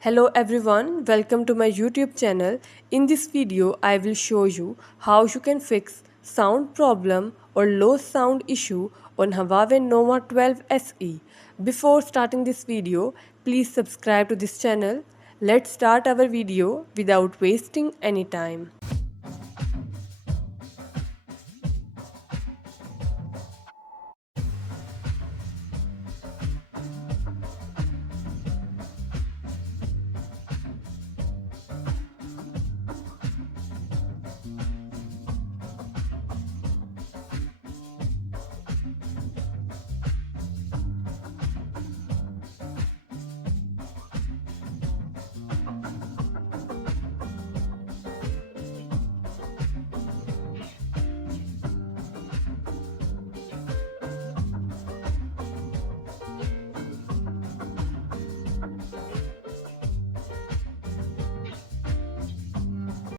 Hello everyone, welcome to my YouTube channel. In this video, I will show you how you can fix sound problem or low sound issue on Huawei Nova 12 SE. Before starting this video, please subscribe to this channel. Let's start our video without wasting any time.